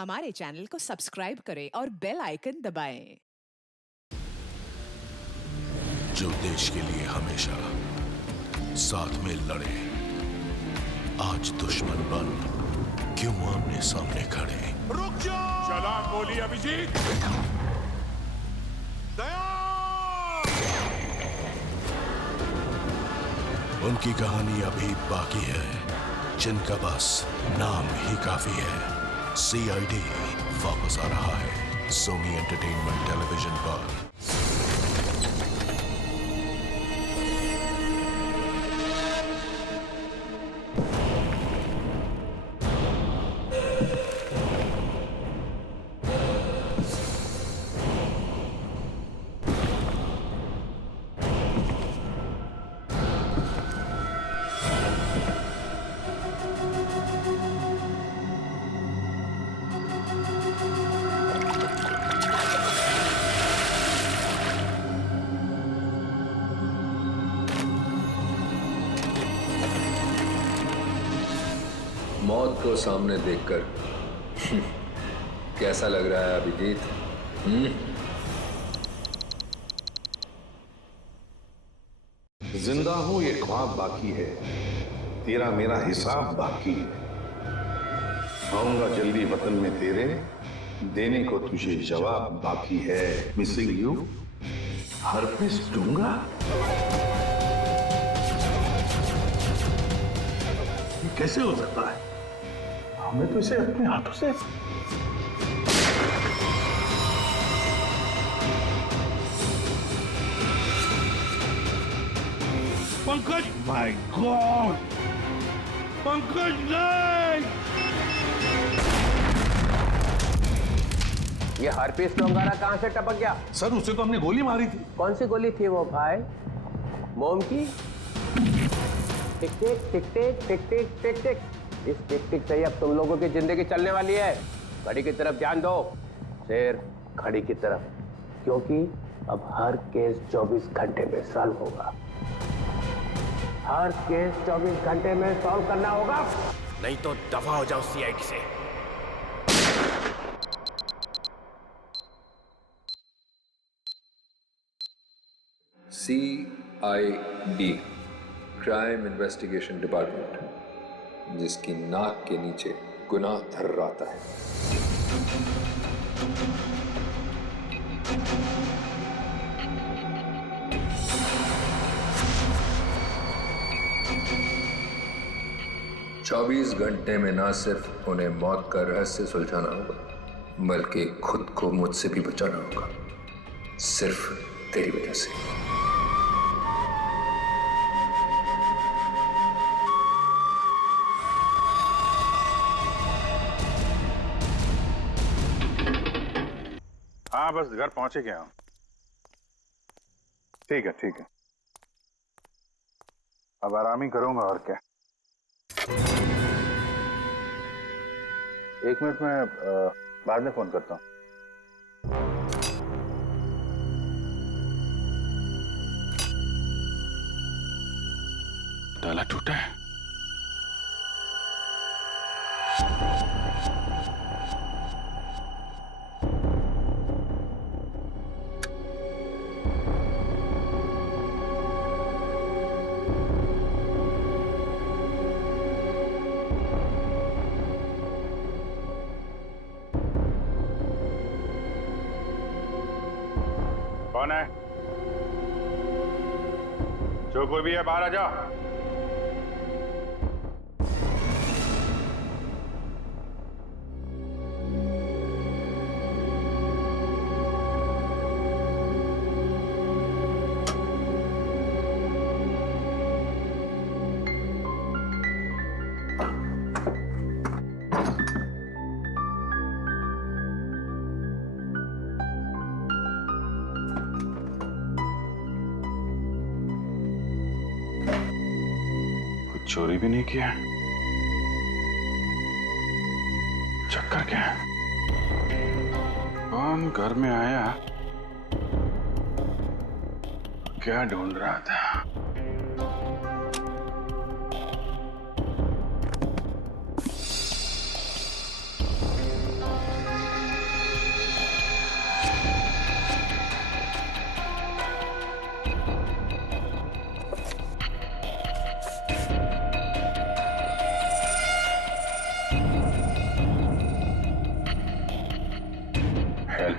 हमारे चैनल को सब्सक्राइब करें और बेल आइकन दबाएं। जो देश के लिए हमेशा साथ में लड़े, आज दुश्मन बन क्यों आमने सामने खड़े? रुक जाओ! चला गोली अभिजीत। दया! उनकी कहानी अभी बाकी है, जिनका बस नाम ही काफी है। सीआईडी वापस आ रहा है सोनी एंटरटेनमेंट टेलीविजन पर। मौत को सामने देखकर कैसा लग रहा है अभिजीत? जिंदा हूं ये ख्वाब बाकी है, तेरा मेरा हिसाब बाकी है। आऊंगा जल्दी वतन में तेरे, देने को तुझे जवाब बाकी है। मिसिंग यू, हरपिस दूंगा। ये कैसे हो सकता है? हमें तो इसे अपने हाथों से पंकज, माय गॉड, पंकज नहीं! ये हरपीस डोंगारा कहां से टपक गया? सर, उसे तो हमने गोली मारी थी। कौन सी गोली थी वो भाई? मोम की? टिक टिक टिक टिक टिक टिक टिक टिक। इस टिक टिक से ही अब तुम लोगों की जिंदगी चलने वाली है। घड़ी की तरफ ध्यान दो, सिर्फ घड़ी की तरफ, क्योंकि अब हर केस 24 घंटे में सॉल्व होगा। हर केस 24 घंटे में सॉल्व करना होगा, नहीं तो दफा हो जाओ सीआईडी से। CID, क्राइम इन्वेस्टिगेशन डिपार्टमेंट, जिसकी नाक के नीचे गुनाह थर्राता है। चौबीस घंटे में ना सिर्फ उन्हें मौत का रहस्य सुलझाना होगा, बल्कि खुद को मुझसे भी बचाना होगा, सिर्फ तेरी वजह से। हाँ, बस घर पहुंचे गया हूं। ठीक है, ठीक है। अब आराम ही करूंगा और क्या। एक मिनट में बाद में फोन करता हूं। ताला टूटा है। कौन है? जो कोई भी है बाहर आ जाओ। चोरी भी नहीं किया। चक्कर क्या है? कौन घर में आया? क्या ढूंढ रहा था?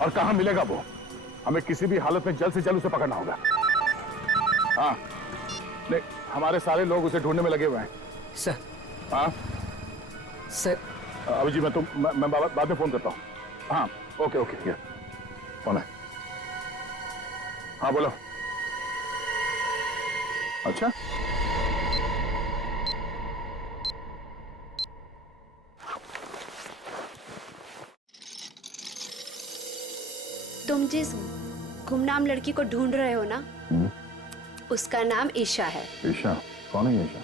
और कहां मिलेगा वो? हमें किसी भी हालत में जल्द से जल्द उसे पकड़ना होगा। हाँ, नहीं, हमारे सारे लोग उसे ढूंढने में लगे हुए हैं। सर। हाँ सर। अभिजीत, मैं बाद में फोन करता हूँ। हाँ, ओके ओके, ये कौन है? हाँ बोलो। अच्छा, तुम जिस गुमनाम लड़की को ढूंढ रहे हो ना, उसका नाम ईशा है। ईशा? कौन है ईशा?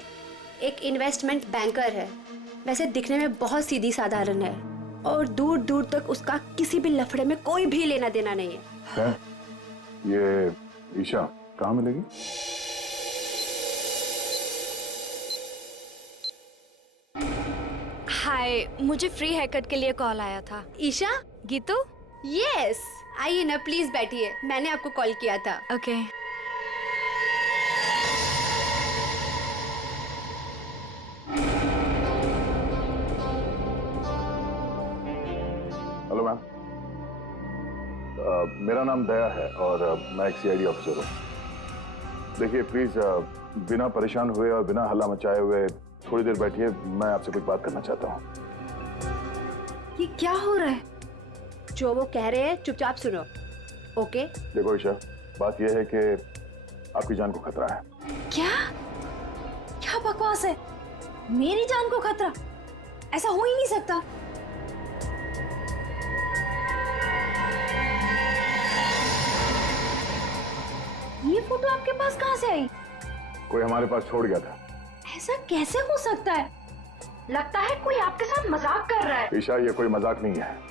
एक इन्वेस्टमेंट बैंकर है। वैसे दिखने में बहुत सीधी साधारण है और दूर दूर तक उसका किसी भी लफड़े में कोई भी लेना देना नहीं है। ये ईशा कहाँ मिलेगी? हाय, मुझे फ्री हेयर कट के लिए कॉल आया था। ईशा? गीतू? यस, आइए ना, प्लीज बैठिए, मैंने आपको कॉल किया था। ओके। हेलो मैम, मेरा नाम दया है और मैं एक सीआईडी ऑफिसर हूँ। देखिए प्लीज, बिना परेशान हुए और बिना हल्ला मचाए हुए थोड़ी देर बैठिए, मैं आपसे कुछ बात करना चाहता हूँ। ये क्या हो रहा है? जो वो कह रहे हैं चुपचाप सुनो, ओके? देखो ईशा, बात यह है कि आपकी जान को खतरा है। क्या? क्या बकवास है? मेरी जान को खतरा? ऐसा हो ही नहीं सकता। ये फोटो आपके पास कहां से आई? कोई हमारे पास छोड़ गया था। ऐसा कैसे हो सकता है? लगता है कोई आपके साथ मजाक कर रहा है। ईशा, ये कोई मजाक नहीं है।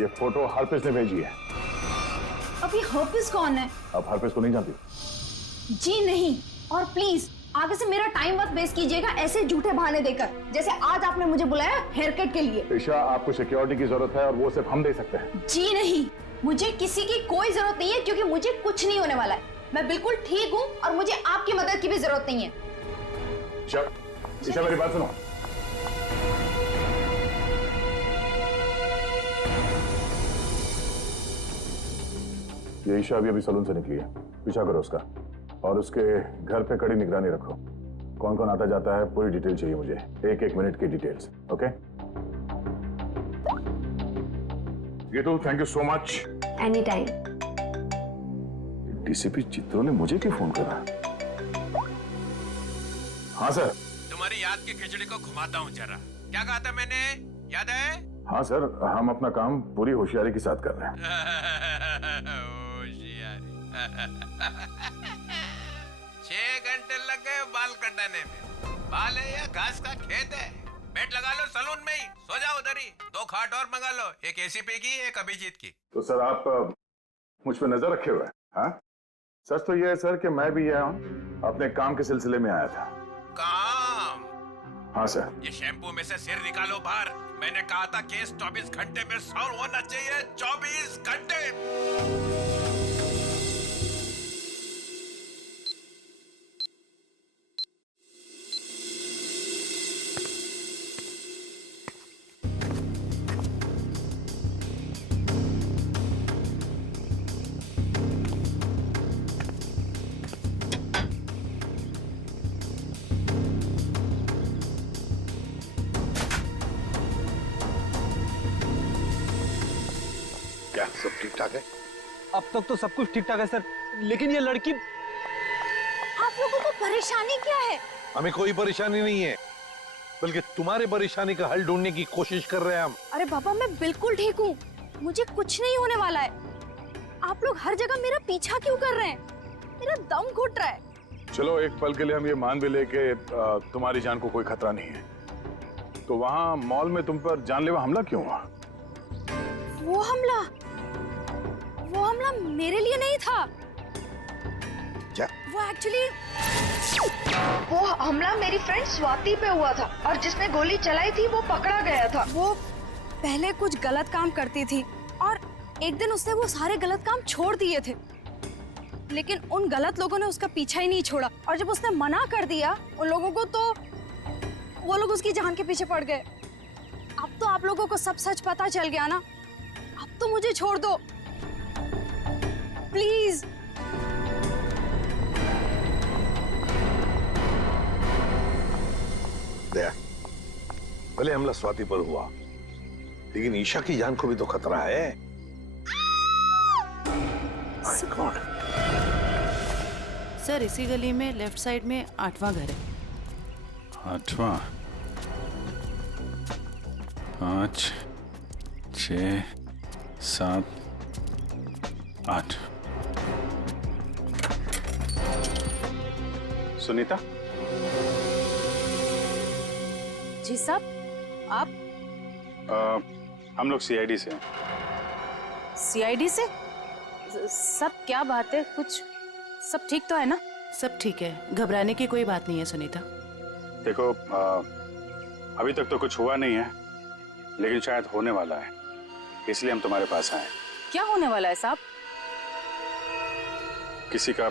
ये फोटो हरप्रीत ने भेजी है। अभी हरप्रीत कौन है? आप हरप्रीत को नहीं जानती? जी नहीं, और प्लीज आगे से मेरा टाइम मत वेस्ट कीजिएगा ऐसे झूठे बहाने देकर, जैसे आज आपने मुझे बुलाया हेयर कट के लिए। ईशा, आपको सिक्योरिटी की जरूरत है और वो सिर्फ हम दे सकते हैं। जी नहीं, मुझे किसी की कोई जरूरत नहीं है, क्योंकि मुझे कुछ नहीं होने वाला है। मैं बिल्कुल ठीक हूँ और मुझे आपकी मदद की भी जरूरत नहीं है। ईशा, मेरी बात सुनो। ये ईशा अभी सलून से निकली है, पीछा करो उसका और उसके घर पे कड़ी निगरानी रखो। कौन कौन आता जाता है पूरी डिटेल चाहिए मुझे, एक एक मिनट की details. Okay Geetu, thank you so much. Any time. DCP चित्रों ने मुझे क्यों फोन करा? हाँ सर। तुम्हारी याद की खिचड़ी को घुमाता हूँ जरा। क्या कहा था मैंने, याद है? हाँ सर, हम अपना काम पूरी होशियारी के साथ कर रहे हैं। होशियारी। 6 घंटे लग गए बाल कटाने में। बाल है या घास का खेत है? बेड लगा लो सलून में ही, सो जाओ उधर ही। 2 खाट और मंगा लो, एक एसीपी की, एक अभिजीत की। तो सर आप मुझ पर नजर रखे हुए हैं? हाँ, सच तो ये है सर कि मैं भी यहाँ अपने काम के सिलसिले में आया था। काम? हाँ सर। ये शैम्पू में से सिर निकालो बाहर। मैंने कहा था केस 24 घंटे में सॉल्व होना चाहिए। 24 घंटे। क्या सब ठीक ठाक है? अब तक तो सब कुछ ठीक ठाक है सर, लेकिन ये लड़की। आप लोगों को परेशानी क्या है? हमें कोई परेशानी नहीं है, बल्कि तुम्हारे परेशानी का हल ढूंढने की कोशिश कर रहे हैं हम। अरे बाबा, मैं बिल्कुल ठीक हूँ, मुझे कुछ नहीं होने वाला है। आप लोग हर जगह मेरा पीछा क्यों कर रहे हैं? मेरा दम घुट रहा है। चलो एक पल के लिए हम ये मान भी ले कि तुम्हारी जान को कोई खतरा नहीं है, तो वहाँ मॉल में तुम पर जानलेवा हमला क्यों हुआ? वो हमला मेरे लिए नहीं था। क्या? वो हमला मेरी फ्रेंड स्वाति पे हुआ था, और जिसने गोली चलाई थी वो पकड़ा गया था। वो पहले कुछ गलत काम करती थी और एक दिन उसने वो सारे गलत काम छोड़ दिए थे, लेकिन उन गलत लोगों ने उसका पीछा ही नहीं छोड़ा, और जब उसने मना कर दिया उन लोगों को, तो वो लोग उसकी जान के पीछे पड़ गए। अब तो आप लोगों को सब सच पता चल गया ना, अब तो मुझे छोड़ दो। प्लीज। दया, भले हमला स्वाति पर हुआ, लेकिन ईशा की जान को भी तो खतरा है। My God. सर इसी गली में लेफ्ट साइड में 8वां घर है। 8वां? 5, 6, 7, 8। सुनीता? जी साहब, आप? हम लोग सीआईडी से हैं। सीआईडी से? सब क्या बात है? कुछ सब ठीक तो है ना? सब ठीक है, घबराने की कोई बात नहीं है सुनीता। देखो अभी तक तो कुछ हुआ नहीं है, लेकिन शायद होने वाला है, इसलिए हम तुम्हारे पास आए। क्या होने वाला है साहब? किसी का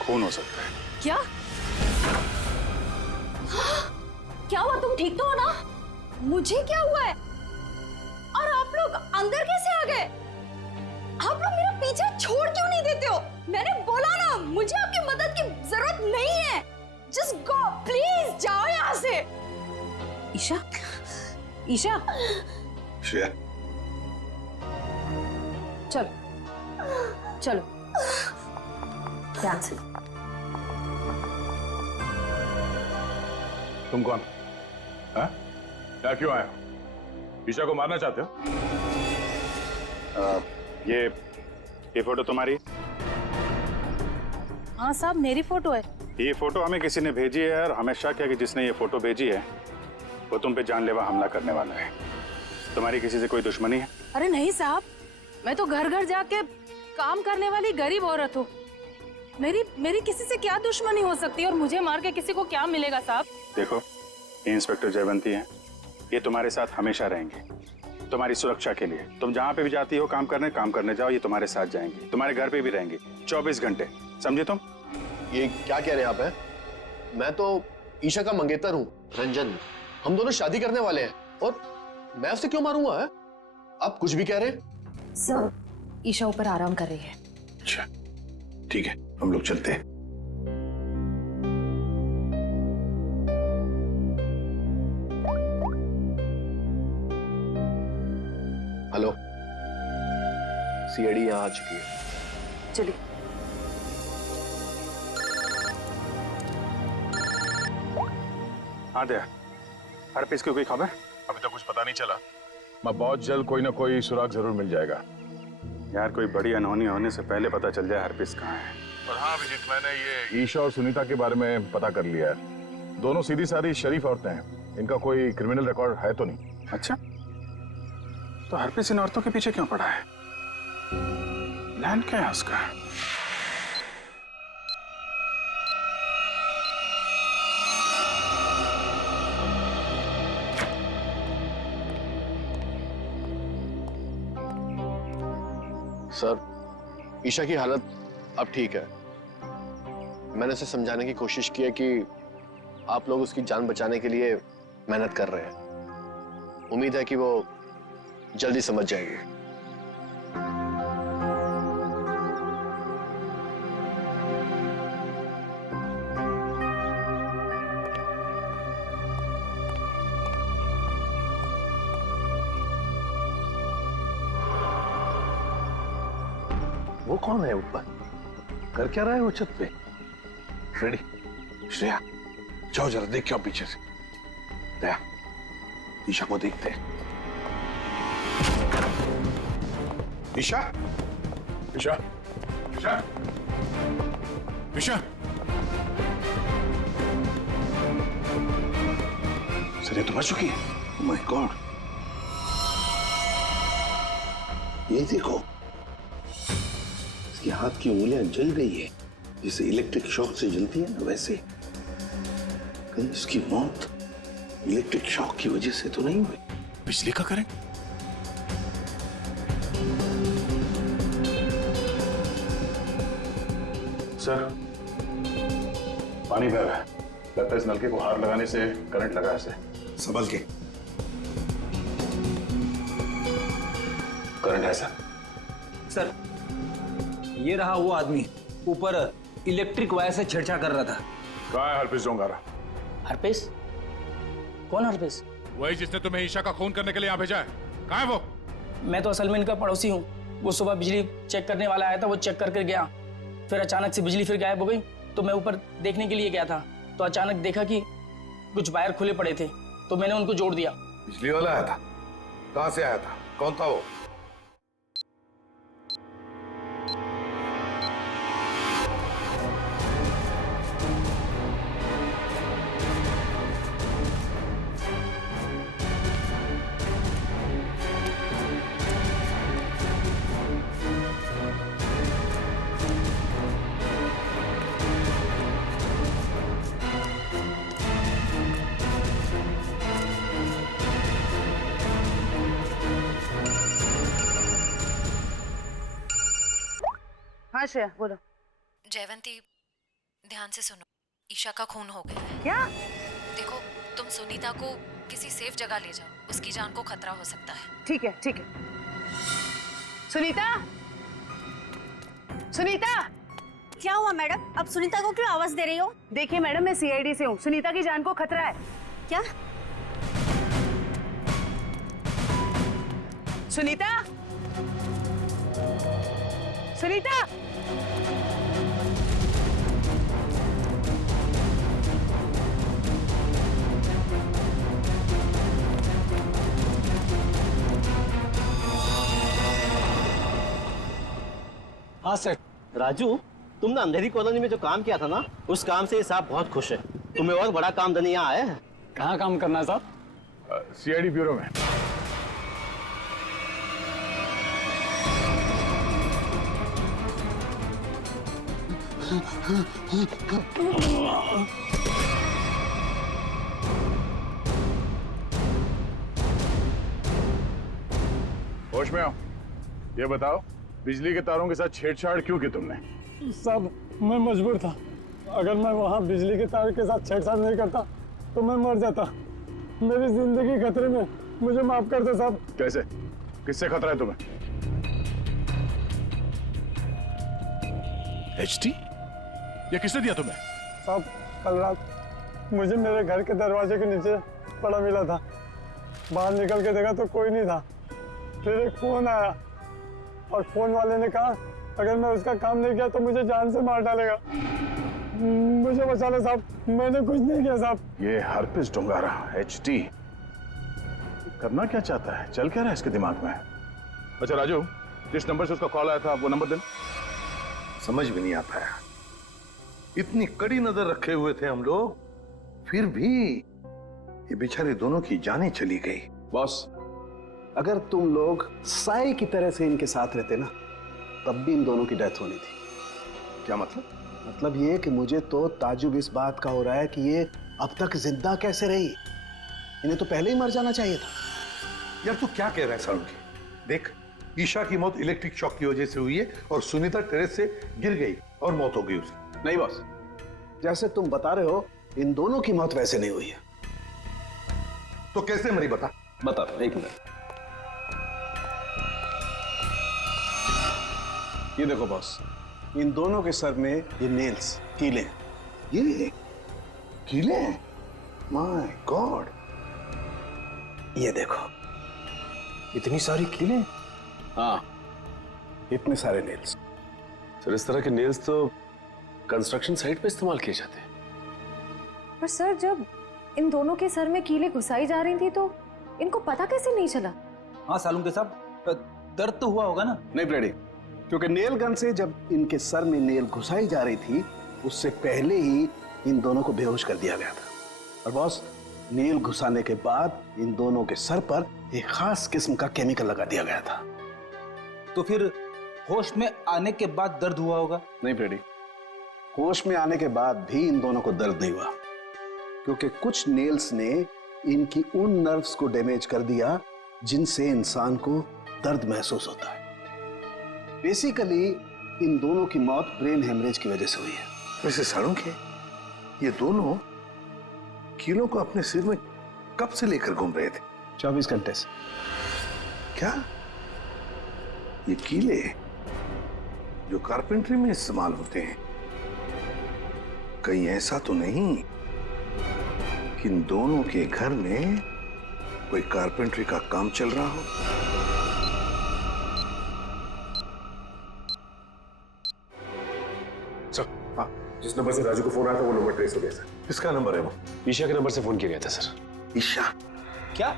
खून हो सकता है। क्या? क्या हुआ? तुम ठीक तो हो ना? मुझे क्या हुआ है? और आप लोग अंदर कैसे आ गए? आप लोग मेरा पीछे छोड़ क्यों नहीं देते हो? मैंने बोला ना, मुझे आपकी मदद की जरूरत नहीं है। जस्ट गो प्लीज, जाओ यहाँ से। ईशा, ईशा, श्रेया, चलो चलो ध्यान से। तुम कौन? हाँ? क्या क्यों आए हो? ईशा को मारना चाहते हो? ये फोटो तुम्हारी? हाँ साहब, मेरी फोटो है। ये फोटो हमें किसी ने भेजी है और हमें शक है कि जिसने ये फोटो भेजी है वो तुम पे जानलेवा हमला करने वाला है। तुम्हारी किसी से कोई दुश्मनी है? अरे नहीं साहब, मैं तो घर घर जाके काम करने वाली गरीब औरत हूँ। मेरी किसी से क्या दुश्मनी हो सकती है, और मुझे मार के किसी को क्या मिलेगा साहब? देखो, ये इंस्पेक्टर जयवंती हैं, ये तुम्हारे साथ हमेशा रहेंगे, तुम्हारी सुरक्षा के लिए। तुम जहाँ पे भी जाती हो काम करने जाओ, ये तुम्हारे साथ जाएंगे, तुम्हारे घर पे भी रहेंगे 24 घंटे, समझे तुम? ये क्या कह रहे हैं आप? मैं तो ईशा का मंगेतर हूँ, रंजन। हम दोनों शादी करने वाले हैं, और मैं उसे क्यों मारूंगा? है? आप कुछ भी कह रहे हैं? सर, ईशा ऊपर आराम कर रही है। अच्छा ठीक है, हम लोग चलते हैं। हेलो, सीआईडी यहाँ आ चुकी है। चलिए। हाँ दया, हर पीस की कोई खबर? अभी तक कुछ पता नहीं चला। मैं बहुत जल्द कोई ना कोई सुराग जरूर मिल जाएगा। यार कोई बड़ी अनहोनी होने से पहले पता चल जाए हर पीस कहाँ है। और हाँ अभिजीत, मैंने ये ईशा और सुनीता के बारे में पता कर लिया है। दोनों सीधी सादी शरीफ औरतें हैं, इनका कोई क्रिमिनल रिकॉर्ड है तो नहीं। अच्छा, तो हर पीस इन औरतों के पीछे क्यों पड़ा है? प्लान क्या है उसका? सर, ईशा की हालत अब ठीक है। मैंने उसे समझाने की कोशिश की है कि आप लोग उसकी जान बचाने के लिए मेहनत कर रहे हैं। उम्मीद है कि वो जल्दी समझ जाएगी। वो कौन है ऊपर? कर क्या रहा है वो छत पे? फ्रेडी, श्रेया, जाओ जरा देख के आओ पीछे से। दया, ईशा को देखते हैं। ईशा, ईशा, ईशा, ईशा। सर तो मर चुकी है। ओह माय गॉड, ये देखो, इसके हाथ की उंगलियां जल गई है, जैसे इलेक्ट्रिक शॉक से जलती है ना, वैसे। कहीं इसकी मौत इलेक्ट्रिक शॉक की वजह से तो नहीं हुई? बिजली का करंट? सर, पानी बह रहा है। लगता है इस नलके को हाथ लगाने से करंट लगा इसे। संभल के। करंट है सर। सर, ये रहा वो आदमी, ऊपर इलेक्ट्रिक वायर से छेड़छाड़ कर रहा था। कहाँ है हरपेश डोंगारा? हरपेश? कौन हरपेश? वही जिसने तुम्हें ईशा का खून करने के लिए यहाँ भेजा है। कहाँ है वो? मैं तो असल में इनका पड़ोसी हूँ। वो सुबह बिजली चेक करने वाला आया था, वो चेक करके गया, फिर अचानक से बिजली फिर गायब हो गई। तो मैं ऊपर देखने के लिए गया था, तो अचानक देखा कि कुछ वायर खुले पड़े थे, तो मैंने उनको जोड़ दिया। बिजली वाला आया था? कहाँ से आया था? कौन था वो? हाँ श्रेया बोलो। जयवंती, ध्यान से सुनो, ईशा का खून हो गया है। क्या? देखो, तुम सुनीता को किसी सेफ जगह ले जाओ, उसकी जान को खतरा हो सकता है। ठीक है ठीक है। सुनीता, सुनीता! क्या हुआ मैडम? अब सुनीता को क्यों आवाज दे रही हो? देखिए मैडम, मैं सीआईडी से हूँ, सुनीता की जान को खतरा है। क्या? सुनीता, सुनीता! हाँ सर। राजू, तुमने अंधेरी कॉलोनी में जो काम किया था ना, उस काम से साहब बहुत खुश है। तुम्हें और बड़ा काम देने यहाँ आए हैं। कहाँ काम करना है साहब? सीआईडी ब्यूरो में। होश में आओ। ये बताओ, बिजली के तारों के साथ छेड़छाड़ क्यों की तुमने? साहब, मैं मजबूर था। अगर मैं वहाँ बिजली के तार के साथ छेड़छाड़ नहीं करता तो मैं मर जाता। मेरी जिंदगी खतरे में, मुझे माफ कर दो साहब। कैसे? किससे खतरा है तुम्हें? एचटी? ये किसने दिया तुम्हें? साहब, कल रात मुझे मेरे घर के दरवाजे के नीचे पड़ा मिला था। बाहर निकल के देखा तो कोई नहीं था। फिर एक फोन आया और फोन वाले ने कहा अगर मैं उसका काम नहीं किया तो मुझे जान से मार डालेगा। मुझे बचा ले साहब, मैंने कुछ नहीं किया साहब। ये हरपेश डोंगारा एचटी करना क्या चाहता है? चल क्या रहा है इसके दिमाग में? अच्छा राजू, जिस नंबर से उसका कॉल आया था वो नंबर देना। समझ भी नहीं आता है, इतनी कड़ी नजर रखे हुए थे हम लोग, फिर भी ये बेचारे दोनों की जानें चली गई। बॉस, अगर तुम लोग साई की तरह से इनके साथ रहते ना, तब भी इन दोनों की डेथ होनी थी। क्या मतलब? मतलब ये कि मुझे तो ताजुब इस बात का हो रहा है कि ये अब तक जिंदा कैसे रही। इन्हें तो पहले ही मर जाना चाहिए था। यार तू क्या कह रहा है सालुंकी? देख, ईशा की मौत इलेक्ट्रिक शॉक की वजह से हुई है और सुनीता टेरेस से गिर गई और मौत हो गई उसकी। नहीं बॉस, जैसे तुम बता रहे हो इन दोनों की मौत वैसे नहीं हुई है। तो कैसे मरी बता? बता दो, एक मिनट। ये देखो बॉस, इन दोनों के सर में ये नेल्स, कीले। ये कीले? My god! ये देखो, इतनी सारी कीले? हाँ, इतने सारे नेल्स। सर, इस तरह के नेल्स तो कंस्ट्रक्शन साइट पे इस्तेमाल किए जाते हैं। पर सर, जब इन दोनों के सर में कीले घुसाई जा रही थी तो इनको पता कैसे नहीं चला? हाँ सालून के साहब, दर्द तो हुआ होगा ना? नहीं ब्रेडी, क्योंकि नेल गन से जब इनके सर में नेल घुसाई जा रही थी उससे पहले ही इन दोनों को बेहोश कर दिया गया था। और बॉस, नेल घुसाने के बाद इन दोनों के सर पर एक खास किस्म का केमिकल लगा दिया गया था। तो फिर होश में आने के बाद दर्द हुआ होगा? नहीं ब्रेडी, होश में आने के बाद भी इन दोनों को दर्द नहीं हुआ, क्योंकि कुछ नेल्स ने इनकी उन नर्व्स को डैमेज कर दिया जिनसे इंसान को दर्द महसूस होता है। बेसिकली इन दोनों की मौत ब्रेन हेमरेज की वजह से हुई है। वैसे सालुंकी, ये दोनों कीलों को अपने सिर में कब से लेकर घूम रहे थे? 24 घंटे से। क्या ये कीले जो कारपेंट्री में इस्तेमाल होते हैं। कहीं ऐसा तो नहीं कि इन दोनों के घर में कोई कारपेंट्री का काम चल रहा हो? सर, हाँ, जिस नंबर से राजू को फोन आया था वो नंबर ट्रेस हो गया सर। किसका नंबर है वो? ईशा के नंबर से फोन किया गया था सर। ईशा? क्या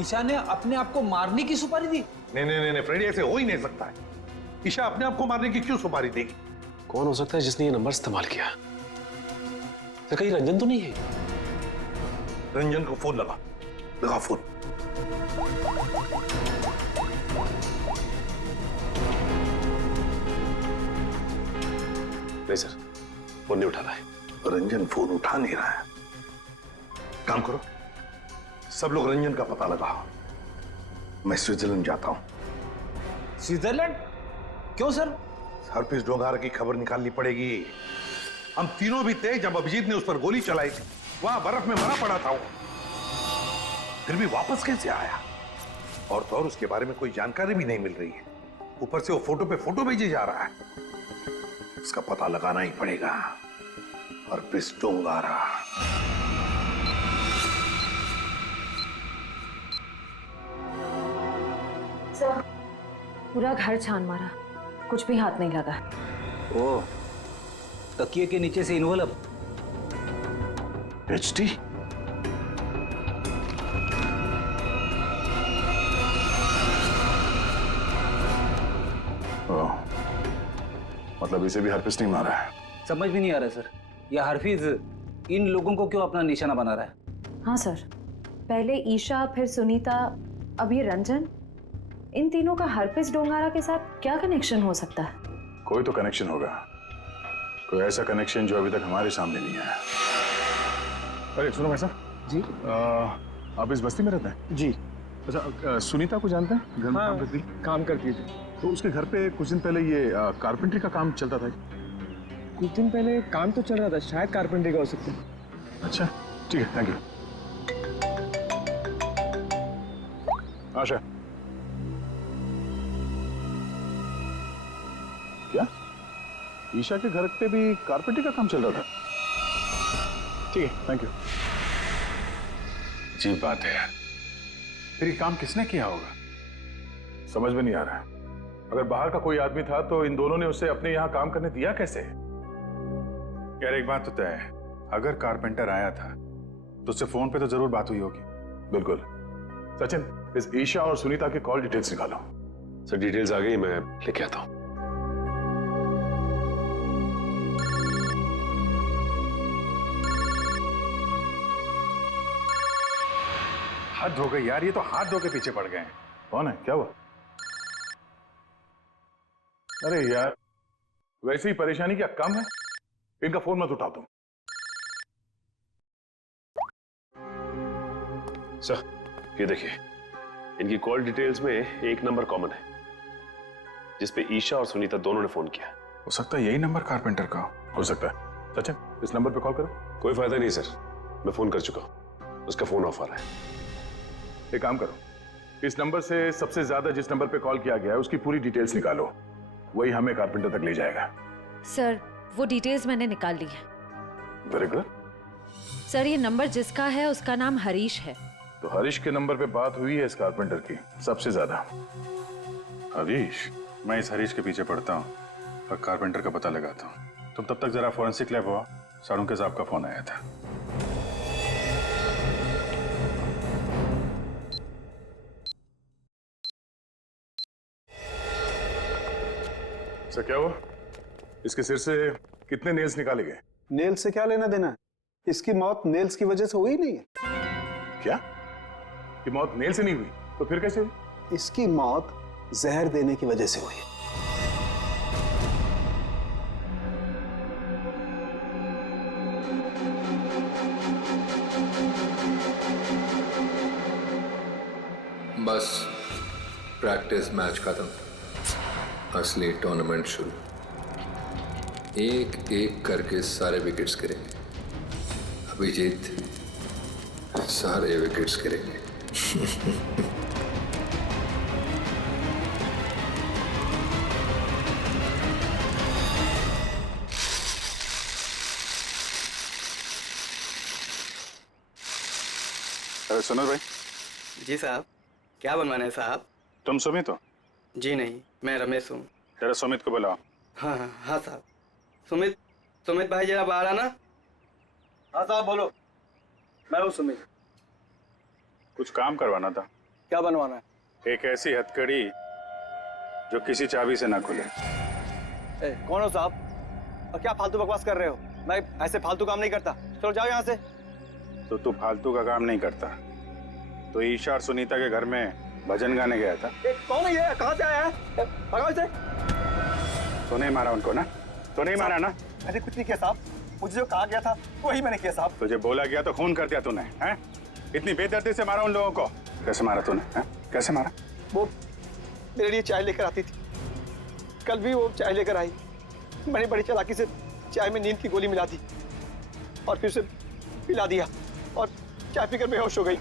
ईशा ने अपने आप को मारने की सुपारी दी? नहीं फ्रेडी, ऐसे हो ही नहीं सकता है। ईशा अपने आप को मारने की क्यों सुपारी देगी? कौन हो सकता है जिसने ये नंबर इस्तेमाल किया? सर कहीं रंजन तो नहीं है? रंजन को फोन लगा फोन। नहीं सर, फोन नहीं उठा रहा है। रंजन फोन उठा नहीं रहा है। काम करो, सब लोग रंजन का पता लगाओ। मैं स्विट्जरलैंड जाता हूं। स्विट्जरलैंड? क्यों सर? हरप्रीत डोंगारा की खबर निकालनी पड़ेगी। हम तीनों भी थे जब अभिजीत ने उस पर गोली चलाई थी। वहां बर्फ में मरा पड़ा था वो, फिर भी वापस कैसे आया? और तो और उसके बारे में कोई जानकारी भी नहीं मिल रही है। ऊपर से वो फोटो पे फोटो भेजे जा रहा है। इसका पता लगाना ही पड़ेगा। हरप्रीत डोंगारा। सर, पूरा घर छान मारा, कुछ भी हाथ नहीं लगा। ओ, तकिए के नीचे से इन्वॉल्व। एचडी? मतलब इसे भी हरप्रीत नहीं मारा है? समझ भी नहीं आ रहा सर, यह हरफीज इन लोगों को क्यों अपना निशाना बना रहा है? हाँ सर, पहले ईशा, फिर सुनीता, अब ये रंजन। इन तीनों का हरप्रीत डोंगारा के साथ क्या कनेक्शन हो सकता है? कोई तो कनेक्शन होगा, कोई ऐसा कनेक्शन जो अभी तक हमारे सामने नहीं आया। अरे सुनो भाई साहब जी, आप इस बस्ती में रहते हैं? जी। अच्छा, सुनीता को जानते हैं? घर में काम करती? काम करती थी। तो उसके घर पे कुछ दिन पहले ये कारपेंट्री का काम चलता था। कुछ दिन पहले काम तो चल रहा था, शायद कारपेंट्री का हो सकता है। अच्छा ठीक है, थैंक यू। आशा, क्या ईशा के घर पे भी कारपेंट्री का काम चल रहा था? ठीक है, थैंक यू। अजीब बात है यार, फिर ये काम किसने किया होगा? समझ में नहीं आ रहा है। अगर बाहर का कोई आदमी था तो इन दोनों ने उसे अपने यहाँ काम करने दिया कैसे? यार एक बात तो तय है, अगर कारपेंटर आया था तो उससे फोन पे तो जरूर बात हुई होगी। बिल्कुल। सचिन, इस ईशा और सुनीता के कॉल डिटेल्स निकालो। सर डिटेल्स आ गई, मैं लेके आता हूँ। हद हो गई यार, ये तो हाथ धो के पीछे पड़ गए हैं। कौन है, क्या हुआ? अरे यार, वैसे ही परेशानी क्या कम है? इनका फोन मत उठाओ तुम। सर ये देखिए, इनकी कॉल डिटेल्स में एक नंबर कॉमन है जिसपे ईशा और सुनीता दोनों ने फोन किया। हो सकता है यही नंबर कारपेंटर का हो सकता है। सचिन, इस नंबर पे कॉल करो। कोई फायदा नहीं सर, मैं फोन कर चुका हूं, उसका फोन ऑफ आ रहा है। एक काम करो, इस नंबर से सबसे ज्यादा जिस नंबर पे कॉल किया गया है उसकी पूरी डिटेल्स निकालो, वही हमें कारपेंटर तक ले जाएगा। सर वो डिटेल्स मैंने निकाल ली है। Very good. सर ये नंबर जिसका है उसका नाम हरीश है। तो हरीश के नंबर पे बात हुई है इस कारपेंटर की सबसे ज्यादा। हरीश? मैं इस हरीश के पीछे पड़ता हूँ और कारपेंटर का पता लगाता हूँ। तुम तब तक जरा फॉरेंसिक लैब हुआ, सारुंके साहब का फोन आया था। सर क्या हुआ? इसके सिर से कितने नेल्स निकाले गए? नेल्स से क्या लेना देना है? इसकी मौत नेल्स की वजह से हुई नहीं है। क्या? कि मौत नेल से नहीं हुई तो फिर कैसे हुई? इसकी मौत जहर देने की वजह से हुई। बस प्रैक्टिस मैच खत्म, असली टूर्नामेंट शुरू। एक एक करके सारे विकेट्स गिरेंगे। अभिजीत सारे विकेट्स गिरेंगे। अरे सुनो भाई। जी साहब, क्या बनवाना है साहब? तुम सुमित हो? जी नहीं, मैं रमेश हूँ। जरा सुमित को बुलाओ। हाँ हाँ हाँ साहब। सुमित भाई जरा बाहर आना। हाँ साहब बोलो। मैं हूँ सुमित। कुछ काम करवाना था। क्या बनवाना है? एक ऐसी हथकड़ी जो किसी चाबी से ना खुले। कौन हो साहब और क्या फालतू बकवास कर रहे हो? मैं ऐसे फालतू काम नहीं करता। चलो जाओ यहाँ से। तो तू फालतू का काम नहीं करता तो ईशा और सुनीता के घर में भजन गाने गया था। कौन है ये? कहाँ से आया है? भगाओ इसे। तो नहीं मारा उनको ना? तो नहीं मारा ना? मैंने कुछ नहीं किया साहब। मुझे जो कहा गया था वही मैंने किया साहब। तुझे बोला गया तो खून कर दिया तूने, हैं? इतनी बेदर्दी से मारा उन लोगों को। कैसे मारा तूने, हैं? कैसे मारा? वो मेरे लिए चाय लेकर आती थी। कल भी वो चाय लेकर आई। मैंने बड़ी चालाकी से चाय में नींद की गोली मिला दी और फिर उसे पिला दिया और चाय पीकर बेहोश हो गई।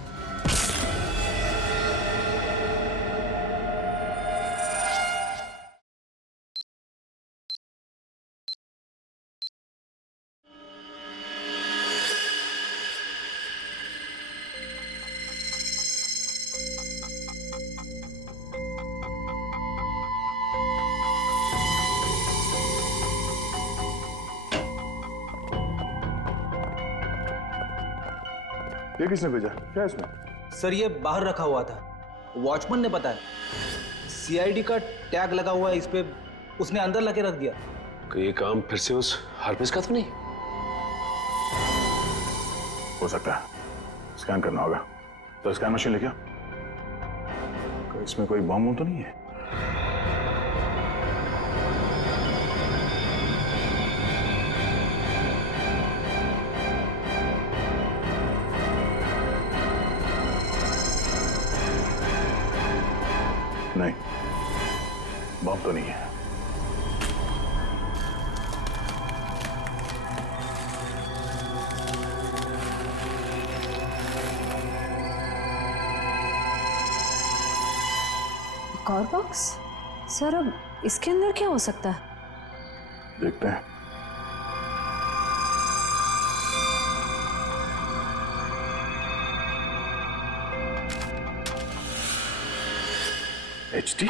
ये किसने भेजा? क्या इसमें? सर ये बाहर रखा हुआ था, वॉचमैन ने बताया। सीआईडी का टैग लगा हुआ है इस पे, उसने अंदर लाके रख दिया। ये काम फिर से उस हरपिस का तो नहीं? हो सकता है, स्कैन करना होगा। तो स्कैन मशीन लेके आओ। इसमें कोई बम तो नहीं है? नहीं, बम तो नहीं है। एक और बॉक्स? सर अब इसके अंदर क्या हो सकता है? देखते हैं। HD?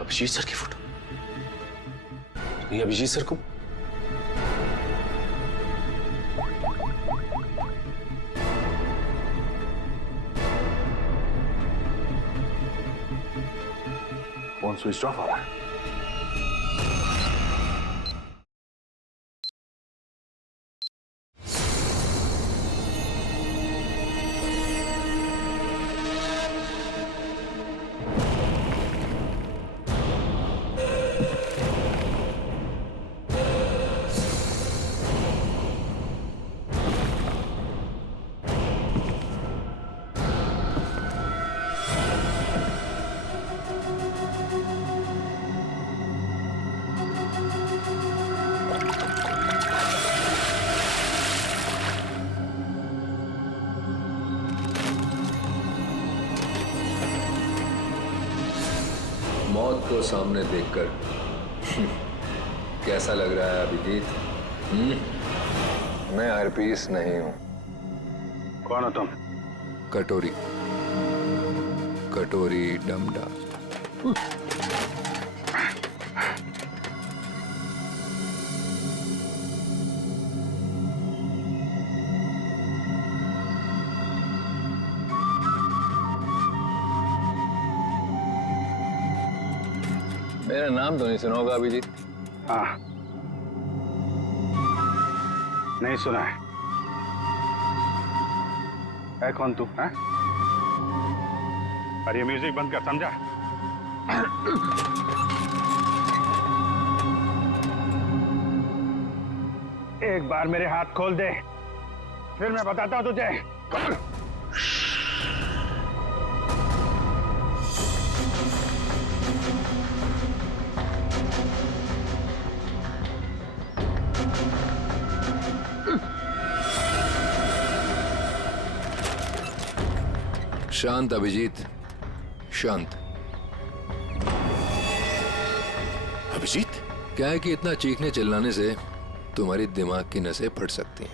अभिजीत सर की फोटो। नहीं, अभिजीत सर को फोन स्विच ऑफ आ रहा है। मौत को सामने देखकर कैसा लग रहा है अभिजीत? मैं हरपीस नहीं हूं। कौन हो तुम? कटोरी। कटोरी डमडा। मेरा नाम तो नहीं सुना होगा अभिजीत? हाँ, नहीं सुना है कौन तू? है? अरे म्यूजिक बंद कर, समझा? एक बार मेरे हाथ खोल दे, फिर मैं बताता हूं तुझे। शांत अभिजीत, शांत। क्या है कि इतना चीखने चिल्लाने से तुम्हारी दिमाग की नसें फट सकती हैं,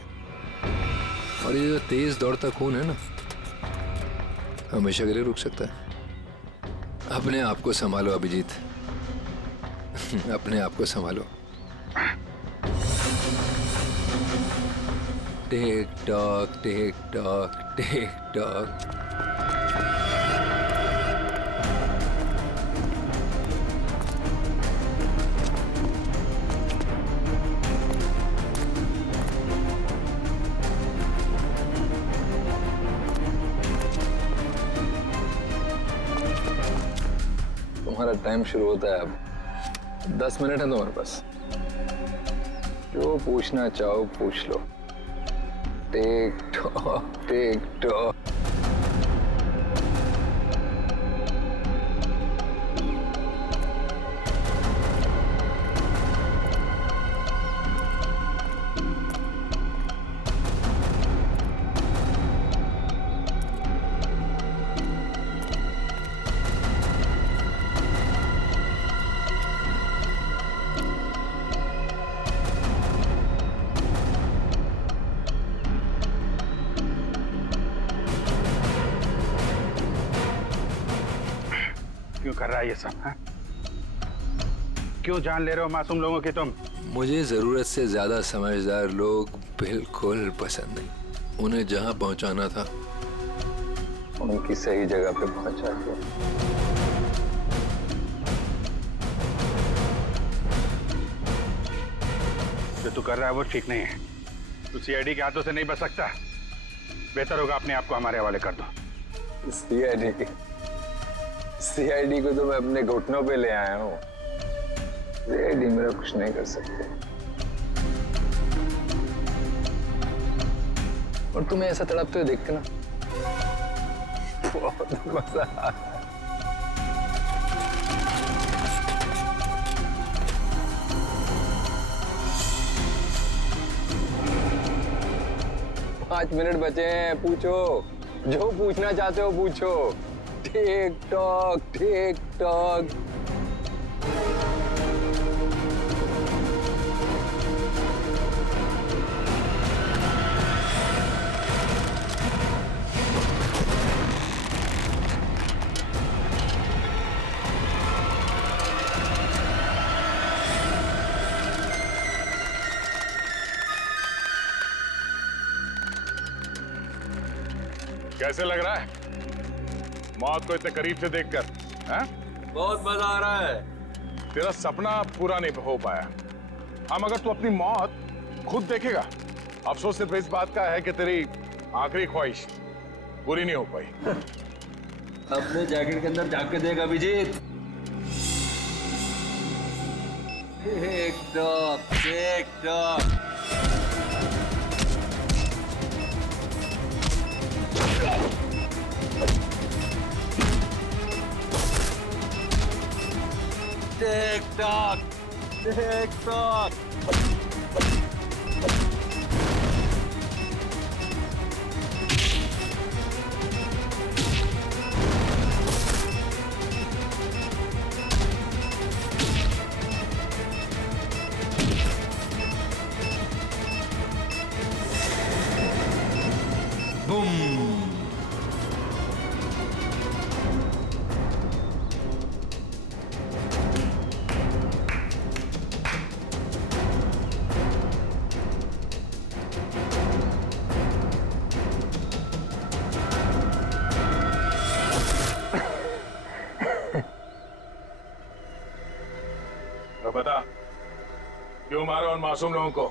और ये जो तेज दौड़ता खून है ना, हमेशा के लिए रुक सकता है। अपने आप को संभालो अभिजीत, अपने आप को संभालो। टिक tock tick tock tick talk. तुम्हारा टाइम शुरू होता है अब। 10 मिनट है तुम्हारे पास, जो पूछना चाहो पूछ लो। टिक टॉक टिक टॉक। क्यों कर रहा है ये सब? है? क्यों जान ले रहे हो मासूम लोगों की तुम? मुझे जरूरत से ज्यादा समझदार लोग बिल्कुल पसंद नहीं। उन्हें जहां पहुंचाना था उनकी सही जगह पे पहुंचा दिया। जो तू कर रहा है वो ठीक नहीं है। तू सीआईडी के हाथों से नहीं बच सकता। बेहतर होगा अपने आप को हमारे हवाले कर दो। सीआईडी को तो मैं अपने घुटनों पे ले आया हूँ। सीआईडी मेरा कुछ नहीं कर सकते। और तुम्हें ऐसा तड़पते हुए देख के ना बहुत मजा आ रहा है। पाँच मिनट बचे हैं, पूछो जो पूछना चाहते हो पूछो। टिक टॉक टिक टॉक। कैसे लग रहा है मौत को इतने करीब से देखकर? बहुत मजा आ रहा है। तेरा सपना पूरा नहीं हो पाया। हम अगर तू अपनी मौत खुद देखेगा, अफसोस सिर्फ इस बात का है कि तेरी आखिरी ख्वाहिश पूरी नहीं हो पाई। अपने जैकेट के अंदर जाके देख Abhijit. Tick tock tick tock. Tick tock tick tock. बता क्यों मारा उन मासूम लोगों को,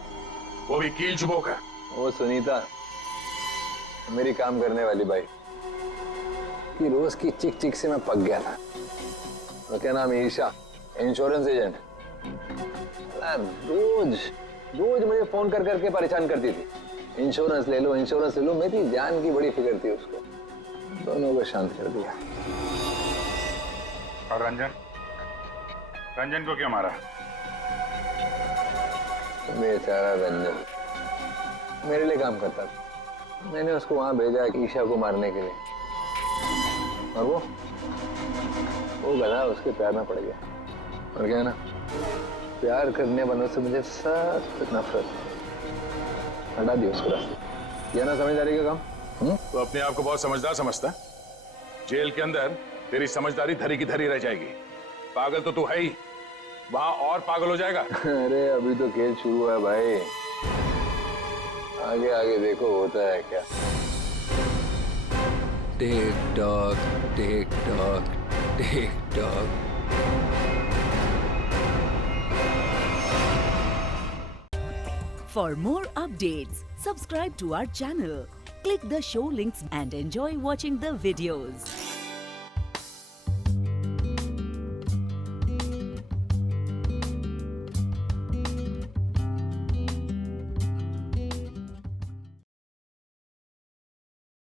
वो भी कील चुबो कर? वो सुनीता मेरी काम करने वाली बाई कि रोज की चिक चिक से मैं पक गया था। तो क्या नाम है, ईशा, इंश्योरेंस एजेंट। रोज रोज मुझे फोन कर करके परेशान करती थी, इंश्योरेंस ले लो इंश्योरेंस ले लो। मेरी जान की बड़ी फिक्र थी उसको। दोनों को शांत कर दिया। और रंजन, रंजन को क्यों मारा? बेचारा रंजन मेरे लिए काम करता था। मैंने उसको वहां भेजा ईशा को मारने के लिए, और वो गधा उसके पैर में पड़ गया। और क्या ना, प्यार करने वालों से मुझे सख्त नफरत है। हटा दियो उसको रास्ते। यह ना समझदारी का काम। तो अपने आप को बहुत समझदार समझता है। जेल के अंदर तेरी समझदारी धरी की धरी रह जाएगी। पागल तो तू है ही, वहां और पागल हो जाएगा। अरे अभी तो खेल शुरू हुआ है भाई, आगे आगे देखो होता है क्या। टिक tock tick tock tick talk. For more updates, subscribe to our channel, click the show links and enjoy watching the videos.